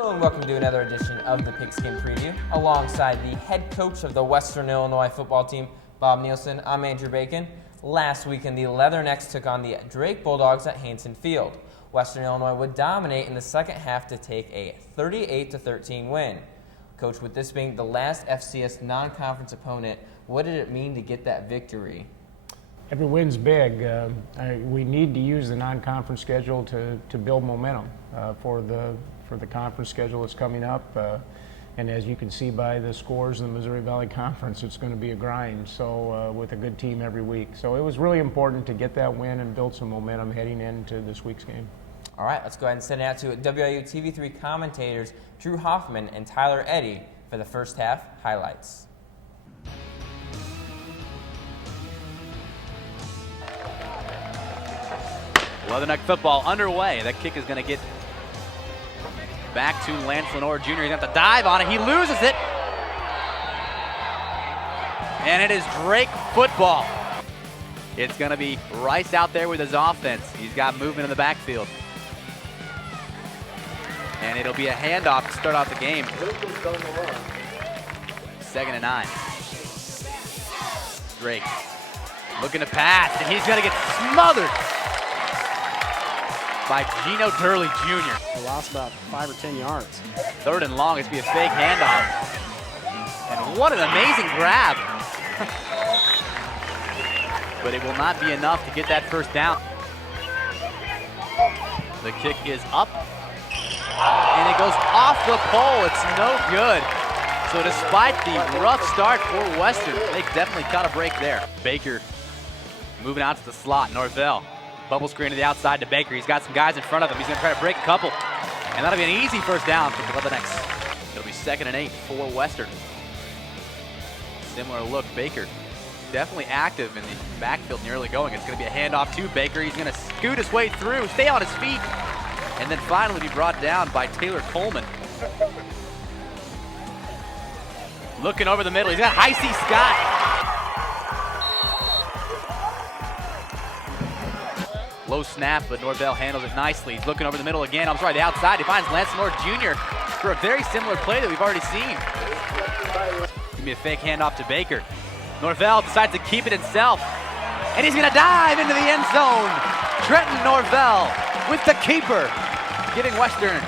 Hello and welcome to another edition of the Pigskin Preview. Alongside the head coach of the Western Illinois football team, Bob Nielsen, I'm Andrew Bacon. Last weekend, the Leathernecks took on the Drake Bulldogs at Hanson Field. Western Illinois would dominate in the second half to take a 38-13 win. Coach, with this being the last FCS non-conference opponent, what did it mean to get that victory? Every win's big. We need to use the non-conference schedule to build momentum for the conference schedule that's coming up. And as you can see by the scores in the Missouri Valley Conference, it's going to be a grind. So with a good team every week. So it was really important to get that win and build some momentum heading into this week's game. All right, let's go ahead and send it out to WIU TV3 commentators Drew Hoffman and Tyler Eddy for the first half highlights. Leatherneck football underway. That kick is going to get back to Lance Lenore Jr. He's going to have to dive on it. He loses it. And it is Drake football. It's going to be Rice out there with his offense. He's got movement in the backfield. And it'll be a handoff to start off the game. 2nd and 9. Drake looking to pass, and he's going to get smothered by Gino Durley Jr. They lost about 5 or 10 yards. 3rd and long. It's going to be a fake handoff. And what an amazing grab. But it will not be enough to get that first down. The kick is up. And it goes off the pole. It's no good. So despite the rough start for Western, they definitely caught a break there. Baker moving out to the slot. Norvell. Bubble screen to the outside to Baker. He's got some guys in front of him. He's going to try to break a couple. And that'll be an easy first down for the Leathernecks. It'll be 2nd and 8 for Western. Similar look. Baker definitely active in the backfield in the early going. It's going to be a handoff to Baker. He's going to scoot his way through, stay on his feet, and then finally be brought down by Taylor Coleman. Looking over the middle. He's got Heisey Scott. Low snap, but Norvell handles it nicely. He's looking over the middle again. I'm sorry, the outside. He finds Lance Lenore Jr. for a very similar play that we've already seen. Give me a fake handoff to Baker. Norvell decides to keep it himself. And he's going to dive into the end zone. Trenton Norvell with the keeper, giving Western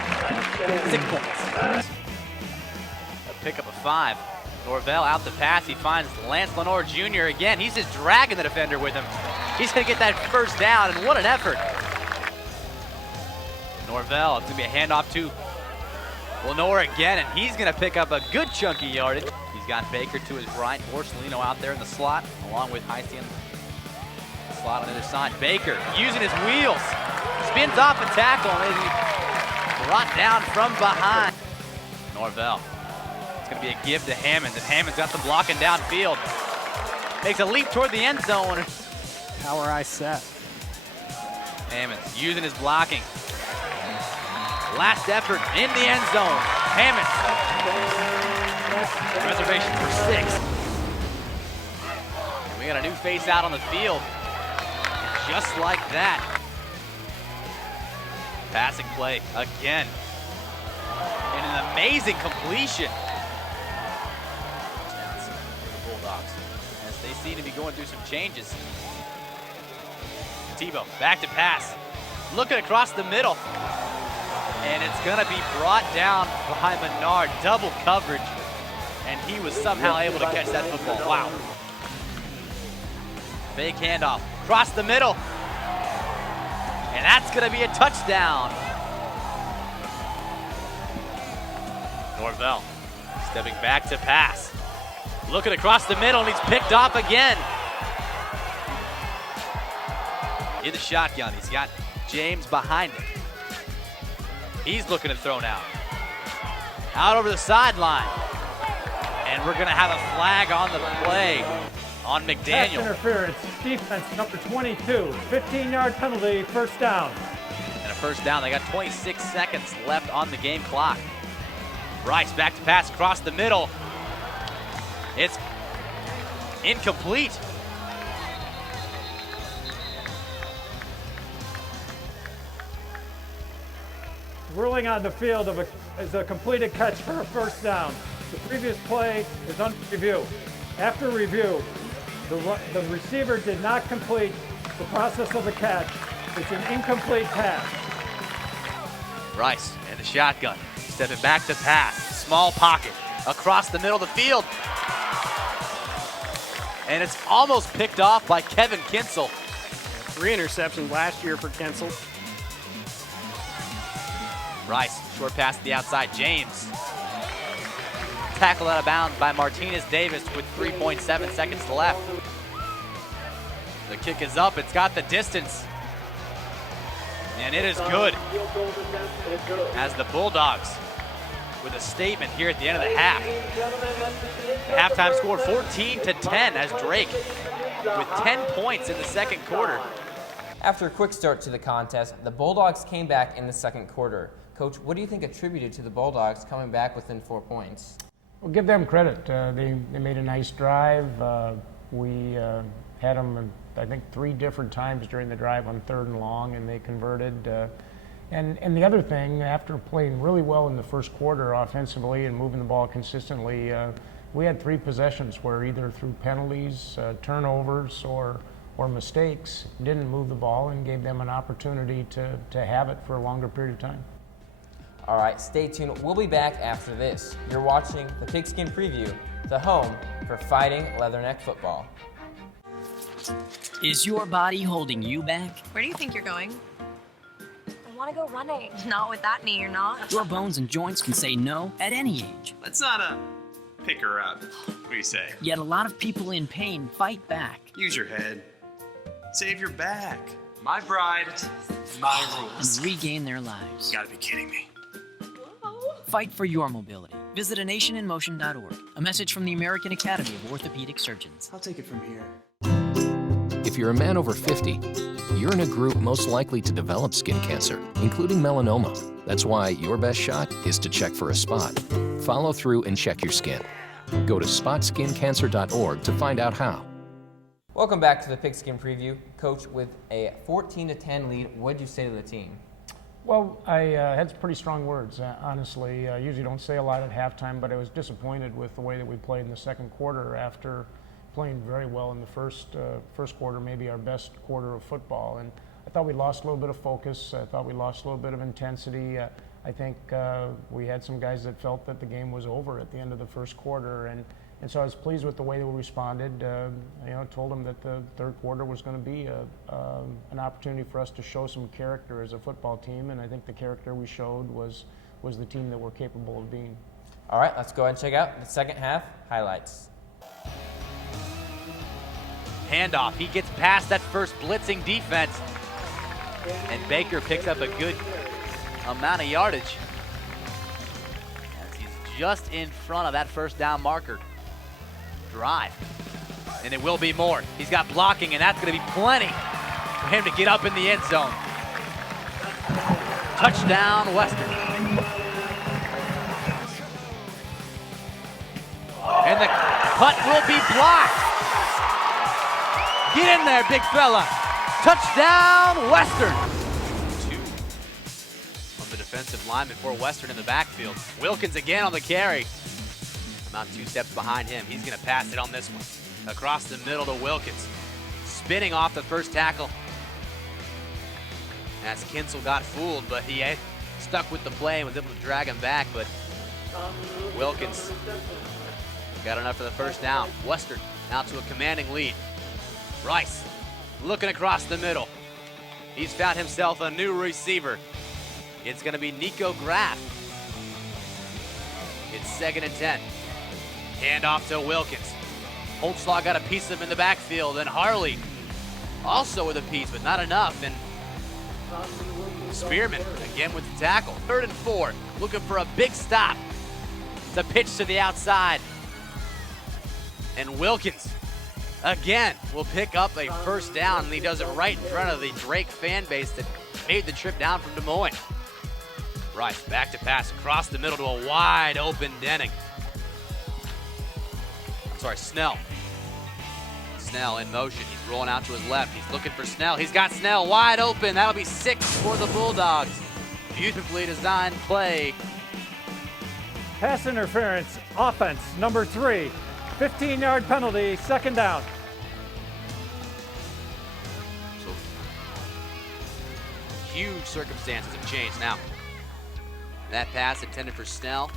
6 points. A pickup of 5. Norvell out the pass. He finds Lance Lenore Jr. again. He's just dragging the defender with him. He's going to get that first down, and what an effort. Norvell, it's going to be a handoff to Lenore again, and he's going to pick up a good chunky yardage. He's got Baker to his right, Borsellino out there in the slot, along with Heisey in the slot on the other side. Baker using his wheels, spins off a tackle, and he's brought down from behind. Norvell. It's going to be a give to Hammonds, and Hammonds got the blocking downfield. Makes a leap toward the end zone. Power eye set. Hammonds using his blocking. Last effort in the end zone. Hammonds. Reservation for 6. And we got a new face out on the field. Just like that. Passing play again. And an amazing completion. The Bulldogs, as they seem to be going through some changes. Tebow, back to pass. Looking across the middle. And it's going to be brought down by Menard. Double coverage. And he was somehow able to catch that football. Wow. Fake handoff. Across the middle. And that's going to be a touchdown. Norvell stepping back to pass. Looking across the middle, and he's picked off again. In the shotgun, he's got James behind him. He's looking to throw now. Out over the sideline. And we're going to have a flag on the play on McDaniel. Pass interference, defense number 22, 15-yard penalty, first down. And a first down. They got 26 seconds left on the game clock. Rice back to pass across the middle. It's incomplete. ruling on the field as a completed catch for a first down. The previous play is under review. After review, the receiver did not complete the process of the catch. It's an incomplete pass. Rice in the shotgun, stepping back to pass, small pocket, across the middle of the field. And it's almost picked off by Kevin Kinsel. 3 interceptions last year for Kinsel. Rice, short pass to the outside, James. Tackled out of bounds by Martinez Davis with 3.7 seconds left. The kick is up, it's got the distance. And it is good. As the Bulldogs with a statement here at the end of the half. The halftime score 14-10 as Drake with 10 points in the second quarter. After a quick start to the contest, the Bulldogs came back in the second quarter. Coach, what do you think attributed to the Bulldogs coming back within 4 points? Well, give them credit. They made a nice drive. We had them, I think, 3 different times during the drive on 3rd and long, and they converted. And the other thing, after playing really well in the first quarter offensively and moving the ball consistently, we had 3 possessions where either through penalties, turnovers, or mistakes, didn't move the ball and gave them an opportunity to have it for a longer period of time. All right, stay tuned. We'll be back after this. You're watching the Pigskin Preview, the home for fighting leatherneck football. Is your body holding you back? Where do you think you're going? I want to go running. Not with that knee, you're not. Your bones and joints can say no at any age. Let's not pick her up. What do you say? Yet a lot of people in pain fight back. Use your head. Save your back. My bride, my rules. And regain their lives. You gotta be kidding me. Fight for your mobility. Visit anationinmotion.org. A message from the American Academy of Orthopedic Surgeons. I'll take it from here. If you're a man over 50, you're in a group most likely to develop skin cancer, including melanoma. That's why your best shot is to check for a spot. Follow through and check your skin. Go to spotskincancer.org to find out how. Welcome back to the Pigskin Preview. Coach, with a 14-10 lead, what did you say to the team? Well, I had some pretty strong words, honestly. I usually don't say a lot at halftime, but I was disappointed with the way that we played in the second quarter after playing very well in the first quarter, maybe our best quarter of football. And I thought we lost a little bit of focus. I thought we lost a little bit of intensity. I think we had some guys that felt that the game was over at the end of the first quarter. And so I was pleased with the way that we responded. Told them that the third quarter was going to be an opportunity for us to show some character as a football team, and I think the character we showed was the team that we're capable of being. All right, let's go ahead and check out the second half highlights. Handoff, he gets past that first blitzing defense. And Baker picks up a good amount of yardage. As he's just in front of that first down marker. Drive. And it will be more. He's got blocking, and that's going to be plenty for him to get up in the end zone. Touchdown, Western. And the cut will be blocked. Get in there, big fella. Touchdown, Western. 2 of the defensive linemen for Western in the backfield. Wilkins again on the carry. About 2 steps behind him. He's going to pass it on this one. Across the middle to Wilkins. Spinning off the first tackle. As Kinsel got fooled, but he stuck with the play and was able to drag him back. But Wilkins got enough for the first down. Western now to a commanding lead. Rice looking across the middle. He's found himself a new receiver. It's going to be Nico Graff. It's 2nd and 10. Handoff to Wilkins. Holtzlaw got a piece of him in the backfield, and Harley also with a piece, but not enough. And Spearman again with the tackle. 3rd and 4, looking for a big stop. It's a pitch to the outside. And Wilkins again will pick up a first down, and he does it right in front of the Drake fan base that made the trip down from Des Moines. Rice back to pass across the middle to a wide open Denning. Snell. Snell in motion. He's rolling out to his left. He's looking for Snell. He's got Snell wide open. That'll be 6 for the Bulldogs. Beautifully designed play. Pass interference, offense, number 3. 15-yard penalty, second down. So huge circumstances have changed now. That pass intended for Snell,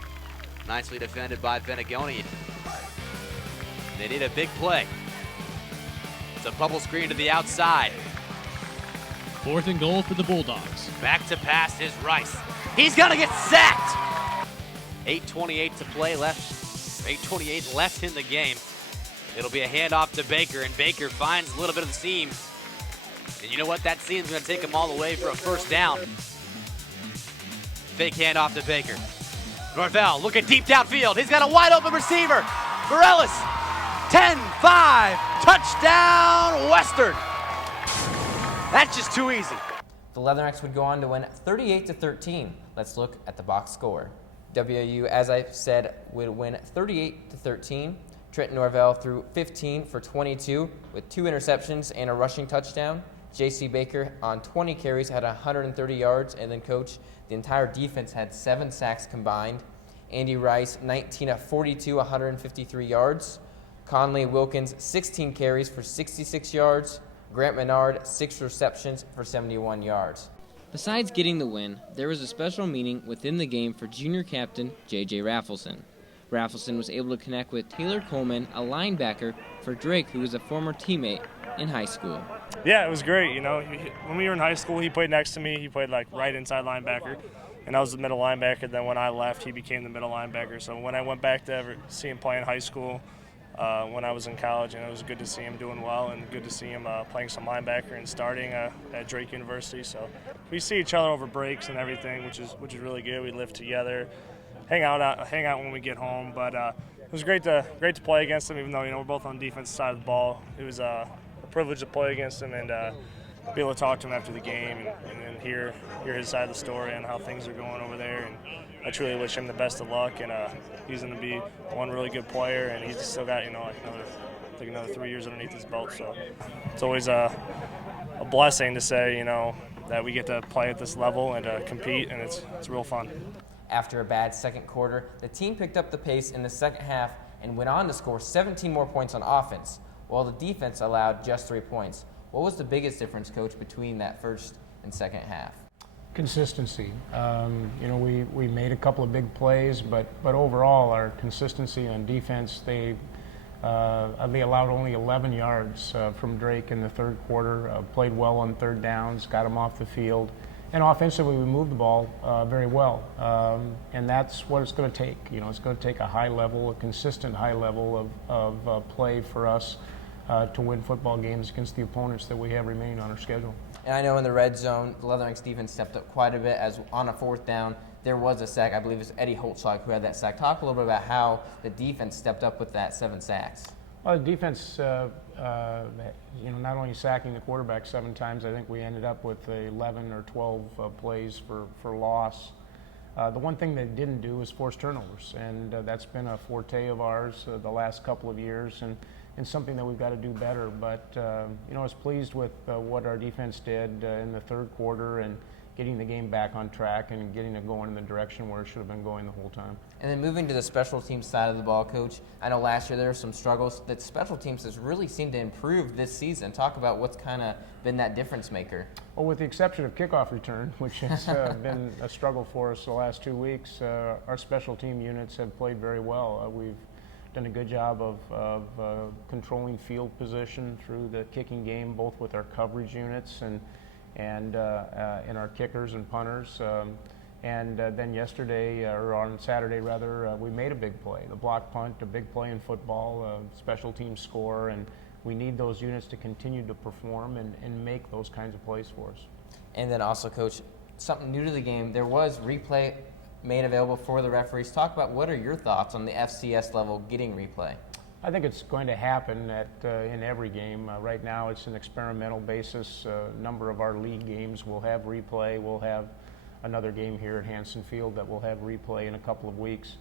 nicely defended by Venegoni. They need a big play. It's a bubble screen to the outside. 4th and goal for the Bulldogs. Back to pass is Rice. He's gonna get sacked! 8:28 to play left. 8:28 left in the game. It'll be a handoff to Baker, and Baker finds a little bit of the seam. And you know what? That seam's gonna take him all the way for a first down. Fake handoff to Baker. Norvell looking deep downfield. He's got a wide open receiver. Morellis, 10-5, touchdown Western. That's just too easy. The Leathernecks would go on to win 38-13. Let's look at the box score. WAU, as I said, would win 38-13. Trent Norvell threw 15 for 22 with 2 interceptions and a rushing touchdown. J.C. Baker on 20 carries had 130 yards, and then coach, the entire defense had 7 sacks combined. Andy Rice, 19 of 42, 153 yards. Conley Wilkins, 16 carries for 66 yards. Grant Menard, 6 receptions for 71 yards. Besides getting the win, there was a special meaning within the game for junior captain J.J. Raffleson. Raffleson was able to connect with Taylor Coleman, a linebacker for Drake, who was a former teammate in high school. Yeah, it was great. You know, when we were in high school, he played next to me. He played like right inside linebacker, and I was the middle linebacker. Then when I left, he became the middle linebacker. So when I went back to see him play in high school, when I was in college, and it was good to see him doing well and good to see him playing some linebacker and starting at Drake University. So we see each other over breaks and everything, which is really good. We live together, hang out when we get home. But it was great to play against him, even though we're both on the defensive side of the ball. It was a privilege to play against him and be able to talk to him after the game and hear his side of the story and how things are going over there. And I truly wish him the best of luck, and he's going to be one really good player, and he's still got another 3 years underneath his belt. So it's always a blessing to say that we get to play at this level and compete, and it's real fun. After a bad second quarter, the team picked up the pace in the second half and went on to score 17 more points on offense, while the defense allowed just 3 points. What was the biggest difference, Coach, between that first and second half? Consistency. We made a couple of big plays, but overall our consistency on defense, they allowed only 11 yards from Drake in the third quarter, played well on third downs, got them off the field, and offensively we moved the ball very well. And that's what it's going to take. It's going to take a consistent high level of play for us to win football games against the opponents that we have remaining on our schedule. And I know in the red zone, the Leathernecks defense stepped up quite a bit, as on a fourth down, there was a sack. I believe it's Eddie Holtzschlag who had that sack. Talk a little bit about how the defense stepped up with that 7 sacks. Well, the defense, not only sacking the quarterback 7 times, I think we ended up with 11 or 12 plays for loss. The one thing they didn't do was force turnovers, and that's been a forte of ours the last couple of years, and something that we've got to do better. But I was pleased with what our defense did in the third quarter and getting the game back on track and getting it going in the direction where it should have been going the whole time. And then moving to the special teams side of the ball, Coach, I know last year there were some struggles. That special teams has really seemed to improve this season. Talk about what's kind of been that difference maker. Well, with the exception of kickoff return, which has been a struggle for us the last 2 weeks, our special team units have played very well. We've done a good job of controlling field position through the kicking game, both with our coverage units and our kickers and punters. Then yesterday, or on Saturday rather, we made a big play. The block punt, a big play in football, special team score, and we need those units to continue to perform and make those kinds of plays for us. And then also, Coach, something new to the game, there was replay made available for the referees. Talk about what are your thoughts on the FCS level getting replay? I think it's going to happen in every game. Right now it's an experimental basis. A number of our league games will have replay. We'll have another game here at Hanson Field that will have replay in a couple of weeks.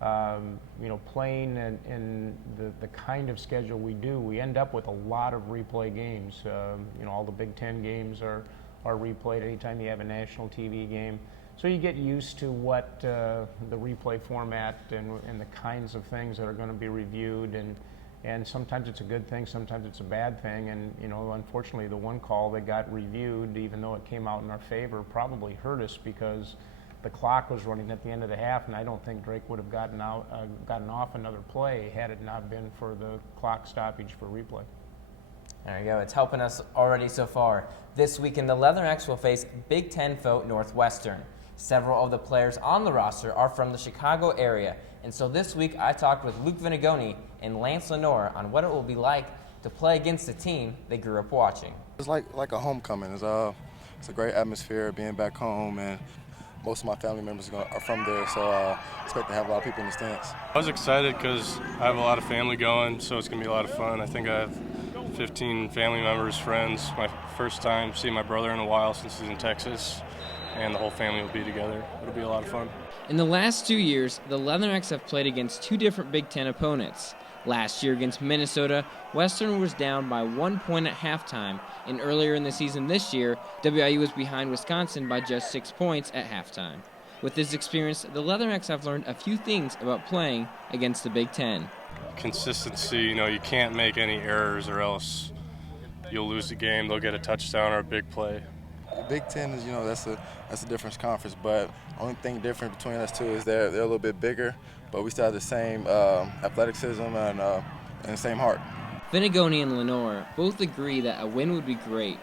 Playing in the kind of schedule we do, we end up with a lot of replay games. All the Big Ten games are replayed anytime you have a national TV game. So you get used to what the replay format and the kinds of things that are going to be reviewed, and sometimes it's a good thing, sometimes it's a bad thing. And unfortunately, the one call that got reviewed, even though it came out in our favor, probably hurt us because the clock was running at the end of the half, and I don't think Drake would have gotten off another play had it not been for the clock stoppage for replay. There you go. It's helping us already so far. This weekend, the Leathernecks will face Big Ten foe Northwestern. Several of the players on the roster are from the Chicago area, and so this week I talked with Luke Vinagoni and Lance Lenore on what it will be like to play against a team they grew up watching. It's like a homecoming. It's a great atmosphere being back home, and most of my family members are from there, so I expect to have a lot of people in the stands. I was excited because I have a lot of family going, so it's going to be a lot of fun. I think I have 15 family members, friends. My first time seeing my brother in a while since he's in Texas, and the whole family will be together. It'll be a lot of fun. In the last 2 years, the Leathernecks have played against 2 different Big Ten opponents. Last year against Minnesota, Western was down by 1 point at halftime, and earlier in the season this year, WIU was behind Wisconsin by just 6 points at halftime. With this experience, the Leathernecks have learned a few things about playing against the Big Ten. Consistency, you can't make any errors or else you'll lose the game. They'll get a touchdown or a big play. Big Ten is, that's a different conference, but only thing different between us two is they're a little bit bigger, but we still have the same athleticism and the same heart. Vinagoni and Lenore both agree that a win would be great.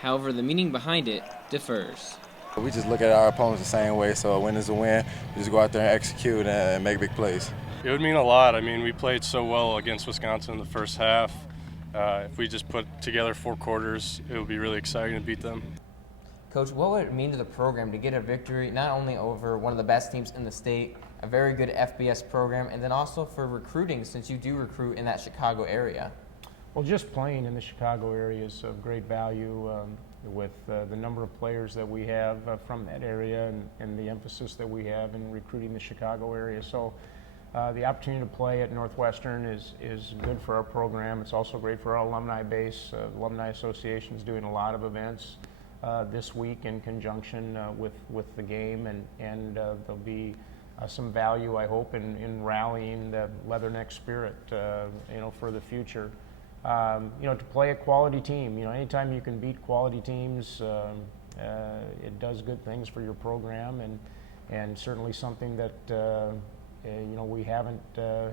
However, the meaning behind it differs. We just look at our opponents the same way, so a win is a win. We just go out there and execute and make big plays. It would mean a lot. I mean, we played so well against Wisconsin in the first half. If we just put together 4 quarters, it would be really exciting to beat them. Coach, what would it mean to the program to get a victory not only over one of the best teams in the state, a very good FBS program, and then also for recruiting, since you do recruit in that Chicago area? Well, just playing in the Chicago area is of great value with the number of players that we have from that area and the emphasis that we have in recruiting the Chicago area. So the opportunity to play at Northwestern is good for our program. It's also great for our alumni base. Alumni Association is doing a lot of events this week in conjunction with the game, and there'll be some value, I hope, in rallying the Leatherneck spirit, for the future. To play a quality team, anytime you can beat quality teams, it does good things for your program, and certainly something that we haven't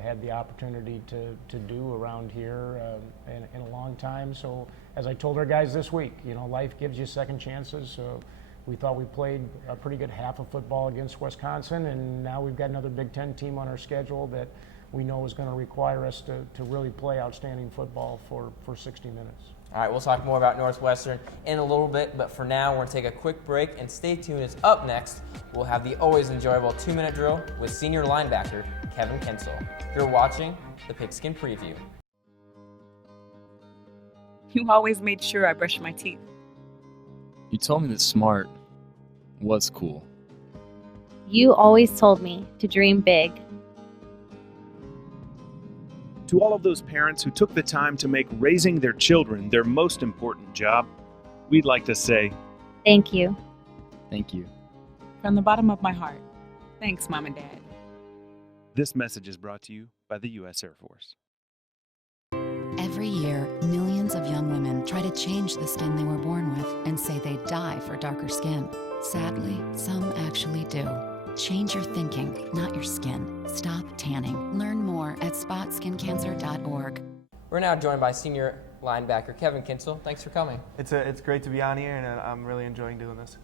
had the opportunity to do around here in a long time. So as I told our guys this week, life gives you second chances. So we thought we played a pretty good half of football against Wisconsin, and now we've got another Big Ten team on our schedule that we know is going to require us to really play outstanding football for 60 minutes. All right, we'll talk more about Northwestern in a little bit, but for now, we're going to take a quick break, and stay tuned. As up next, we'll have the always enjoyable 2-minute drill with senior linebacker Kevin Kinsel. You're watching the Pigskin Preview. You always made sure I brushed my teeth. You told me that smart was cool. You always told me to dream big. To all of those parents who took the time to make raising their children their most important job, we'd like to say, thank you. Thank you. From the bottom of my heart, thanks, Mom and Dad. This message is brought to you by the U.S. Air Force. Every year, millions of young women try to change the skin they were born with and say they die for darker skin. Sadly, some actually do. Change your thinking, not your skin. Stop tanning. Learn more at spotskincancer.org. We're now joined by senior linebacker Kevin Kinsel. Thanks for coming. It's great to be on here, and I'm really enjoying doing this.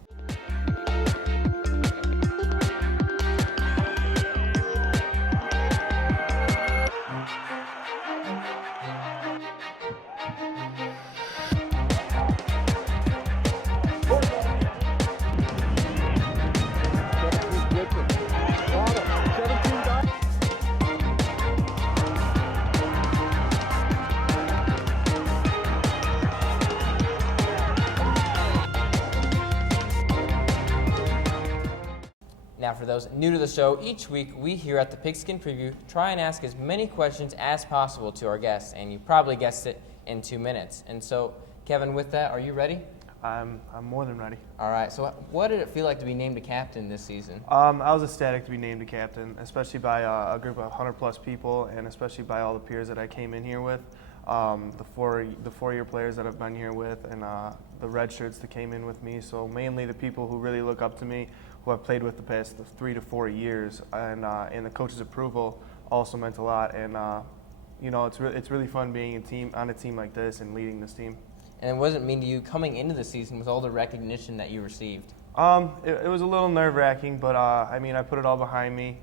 Now, for those new to the show, each week we here at the Pigskin Preview try and ask as many questions as possible to our guests, and you probably guessed it, in 2 minutes. And so, Kevin, with that, are you ready? I'm more than ready. All right, so what did it feel like to be named a captain this season? I was ecstatic to be named a captain, especially by a group of 100-plus people, and especially by all the peers that I came in here with. The four-year players that I've been here with, and the red shirts that came in with me. So mainly the people who really look up to me, who I've played with the past 3 to 4 years, and the coach's approval also meant a lot. And it's really fun being on a team like this and leading this team. And what does it mean to you coming into the season with all the recognition that you received? It was a little nerve-wracking, but I put it all behind me.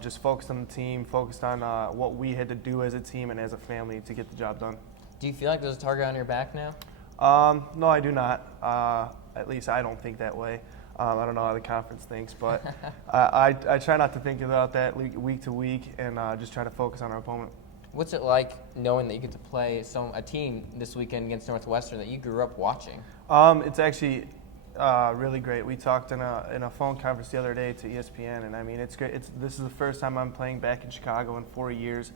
Just focused on the team, focused on what we had to do as a team and as a family to get the job done. Do you feel like there's a target on your back now? No, I do not. At least I don't think that way. I don't know how the conference thinks, but I try not to think about that week to week and just try to focus on our opponent. What's it like knowing that you get to play a team this weekend against Northwestern that you grew up watching? It's actually really great. We talked in a phone conference the other day to ESPN, and I mean, it's great. This is the first time I'm playing back in Chicago in 4 years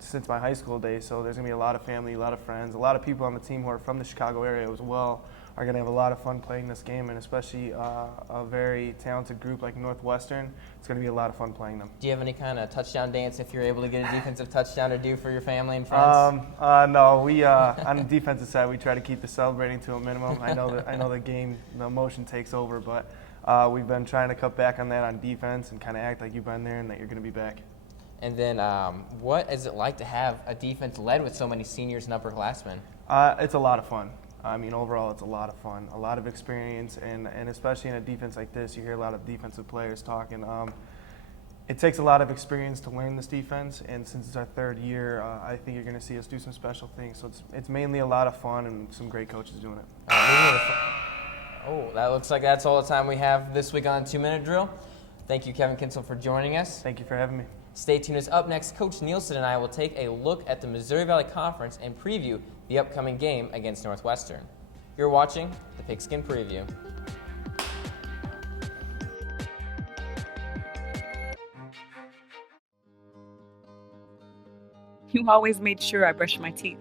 since my high school days. So there's gonna be a lot of family, a lot of friends, a lot of people on the team who are from the Chicago area as well. Are gonna have a lot of fun playing this game, and especially a very talented group like Northwestern. It's gonna be a lot of fun playing them. Do you have any kind of touchdown dance if you're able to get a defensive touchdown to do for your family and friends? No, we on the defensive side we try to keep the celebrating to a minimum. I know the emotion takes over, but we've been trying to cut back on that on defense and kind of act like you've been there and that you're gonna be back. And then, what is it like to have a defense led with so many seniors and upperclassmen? It's a lot of fun. I mean, overall, it's a lot of fun, a lot of experience, and especially in a defense like this, you hear a lot of defensive players talking. It takes a lot of experience to learn this defense, and since it's our third year, I think you're going to see us do some special things. So it's mainly a lot of fun and some great coaches doing it. Oh, that looks like that's all the time we have this week on 2-Minute Drill. Thank you, Kevin Kinsel, for joining us. Thank you for having me. Stay tuned. As up next, Coach Nielsen and I will take a look at the Missouri Valley Conference and preview the upcoming game against Northwestern. You're watching the Pigskin Preview. You always made sure I brushed my teeth.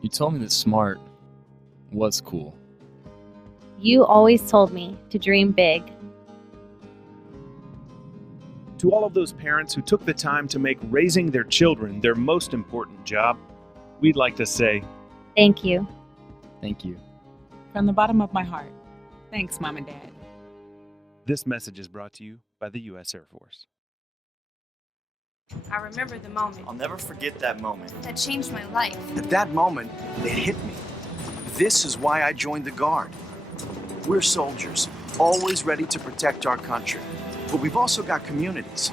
You told me that smart was cool. You always told me to dream big. To all of those parents who took the time to make raising their children their most important job, we'd like to say, thank you. Thank you. From the bottom of my heart, thanks, Mom and Dad. This message is brought to you by the U.S. Air Force. I remember the moment I'll never forget that moment. that changed my life. At that moment, it hit me. This is why I joined the Guard. We're soldiers, always ready to protect our country. But we've also got communities.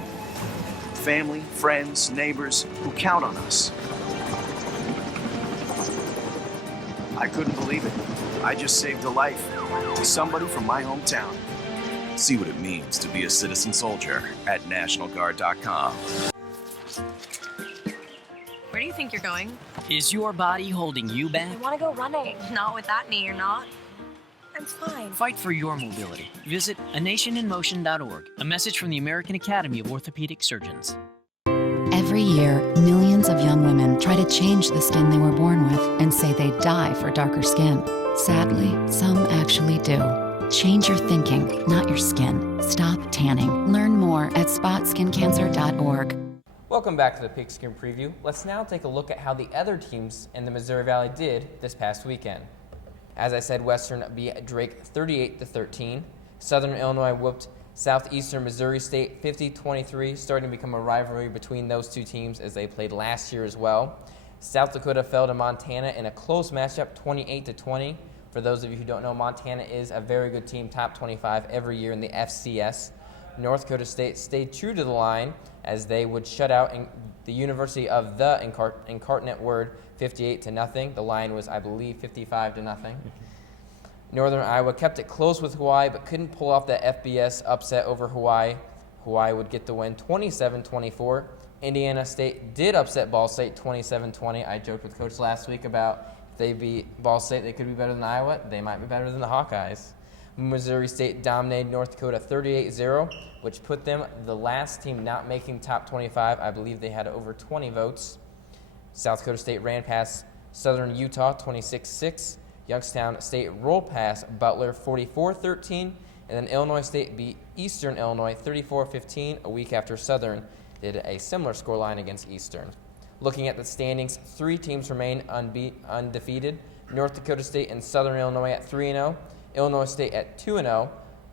Family, friends, neighbors who count on us. I couldn't believe it. I just saved a life to somebody from my hometown. See what it means to be a citizen soldier at NationalGuard.com. Where do you think you're going? Is your body holding you I back? want to go running. Not with that knee, you're not. I'm fine. Fight for your mobility. Visit anationinmotion.org. A message from the American Academy of Orthopedic Surgeons. Every year, millions of young women try to change the skin they were born with and say they die for darker skin. Sadly, some actually do. Change your thinking, not your skin. Stop tanning. Learn more at spotskincancer.org. Welcome back to the Pigskin Preview. Let's now take a look at how the other teams in the Missouri Valley did this past weekend. As I said, Western beat Drake 38-13. Southern Illinois whooped Southeastern Missouri State 50-23, starting to become a rivalry between those two teams as they played last year as well. South Dakota fell to Montana in a close matchup, 28-20. For those of you who don't know, Montana is a very good team, top 25 every year in the FCS. North Dakota State stayed true to the line as they would shut out the University of the Incarnate Word 58-0. The line was, I believe, 55-0. Northern Iowa kept it close with Hawaii, but couldn't pull off that FBS upset over Hawaii. Hawaii would get the win 27-24. Indiana State did upset Ball State 27-20. I joked with Coach last week about if they beat Ball State, they could be better than Iowa. They might be better than the Hawkeyes. Missouri State dominated North Dakota 38-0, which put them the last team not making top 25. I believe they had over 20 votes. South Dakota State ran past Southern Utah 26-6. Youngstown State rolled past Butler 44-13, and then Illinois State beat Eastern Illinois 34-15 a week after Southern did a similar scoreline against Eastern. Looking at the standings, 3 teams remain undefeated. North Dakota State and Southern Illinois at 3-0, Illinois State at 2-0,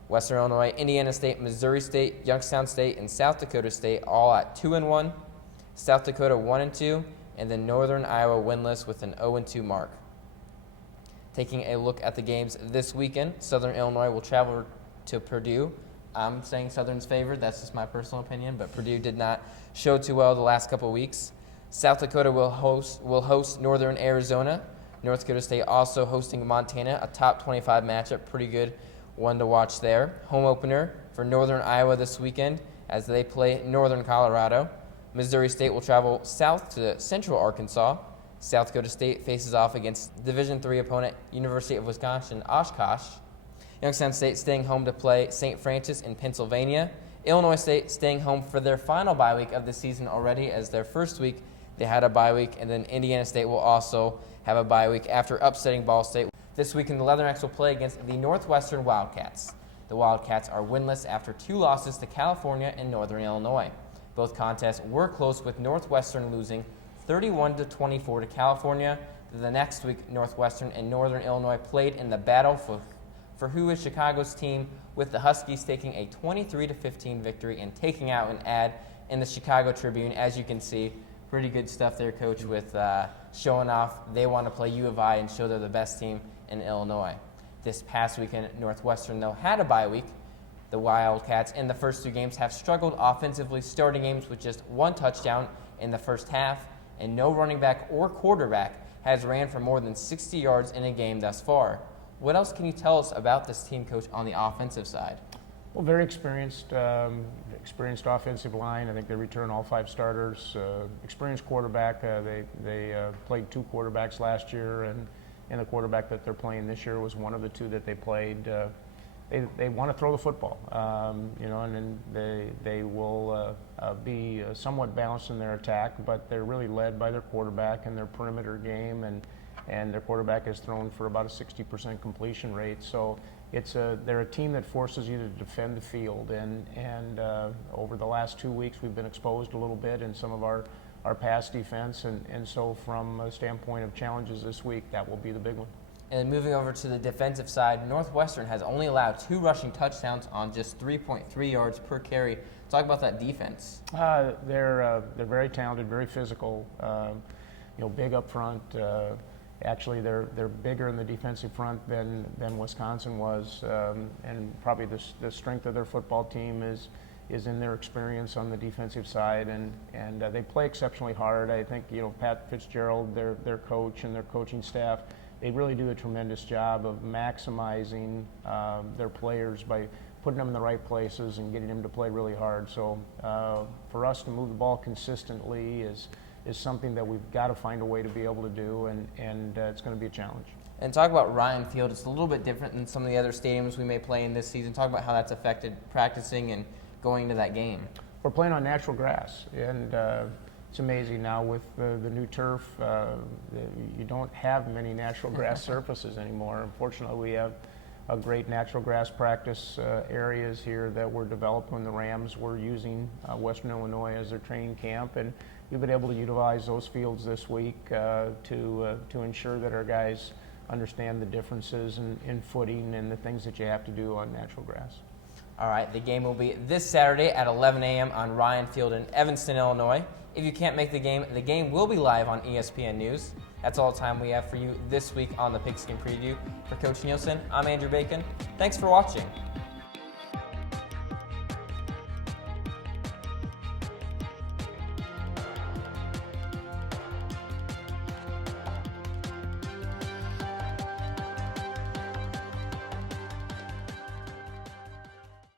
Western Illinois, Indiana State, Missouri State, Youngstown State, and South Dakota State all at 2-1, South Dakota 1-2, and then Northern Iowa winless with an 0-2 mark. Taking a look at the games this weekend, Southern Illinois will travel to Purdue. I'm saying Southern's favored. That's just my personal opinion, but Purdue did not show too well the last couple of weeks. South Dakota will host Northern Arizona. North Dakota State also hosting Montana, a top 25 matchup, pretty good one to watch there. Home opener for Northern Iowa this weekend as they play Northern Colorado. Missouri State will travel south to Central Arkansas. South Dakota State faces off against Division III opponent University of Wisconsin Oshkosh. Youngstown State staying home to play St. Francis in Pennsylvania. Illinois State staying home for their final bye week of the season already, as their first week they had a bye week, and then Indiana State will also have a bye week after upsetting Ball State. This weekend, the Leathernecks will play against the Northwestern Wildcats. The Wildcats are winless after 2 losses to California and Northern Illinois. Both contests were close, with Northwestern losing 31-24 to California. The next week, Northwestern and Northern Illinois played in the battle for who is Chicago's team, with the Huskies taking a 23-15 victory and taking out an ad in the Chicago Tribune. As you can see, pretty good stuff there, Coach, with showing off they want to play U of I and show they're the best team in Illinois. This past weekend, Northwestern, though, had a bye week. The Wildcats in the first 2 games have struggled offensively, starting games with just 1 touchdown in the first half, and no running back or quarterback has ran for more than 60 yards in a game thus far. What else can you tell us about this team, Coach, on the offensive side? Well, very experienced offensive line. I think they return all 5 starters. Experienced quarterback. They played 2 quarterbacks last year, and the quarterback that they're playing this year was one of the 2 that they played. They want to throw the football, and then they will be somewhat balanced in their attack, but they're really led by their quarterback and their perimeter game, and their quarterback has thrown for about a 60% completion rate. So they're a team that forces you to defend the field, and over the last 2 weeks we've been exposed a little bit in some of our pass defense, and so from a standpoint of challenges this week, that will be the big one. And then moving over to the defensive side, Northwestern has only allowed 2 rushing touchdowns on just 3.3 yards per carry. Talk about that defense. They're very talented, very physical, big up front. Actually, they're bigger in the defensive front than Wisconsin was, and probably the strength of their football team is in their experience on the defensive side, and they play exceptionally hard. I think Pat Fitzgerald, their coach, and their coaching staff, they really do a tremendous job of maximizing their players by putting them in the right places and getting them to play really hard. So for us to move the ball consistently is something that we've got to find a way to be able to do, and it's going to be a challenge. And talk about Ryan Field. It's a little bit different than some of the other stadiums we may play in this season. Talk about how that's affected practicing and going into that game. We're playing on natural grass, and it's amazing now with the new turf. You don't have many natural grass surfaces anymore. Unfortunately, we have a great natural grass practice areas here that were developed when the Rams were using Western Illinois as their training camp, and we've been able to utilize those fields this week to ensure that our guys understand the differences in footing and the things that you have to do on natural grass. All right, the game will be this Saturday at 11 a.m. on Ryan Field in Evanston, Illinois. If you can't make the game will be live on ESPN News. That's all the time we have for you this week on the Pigskin Preview. For Coach Nielsen, I'm Andrew Bacon. Thanks for watching.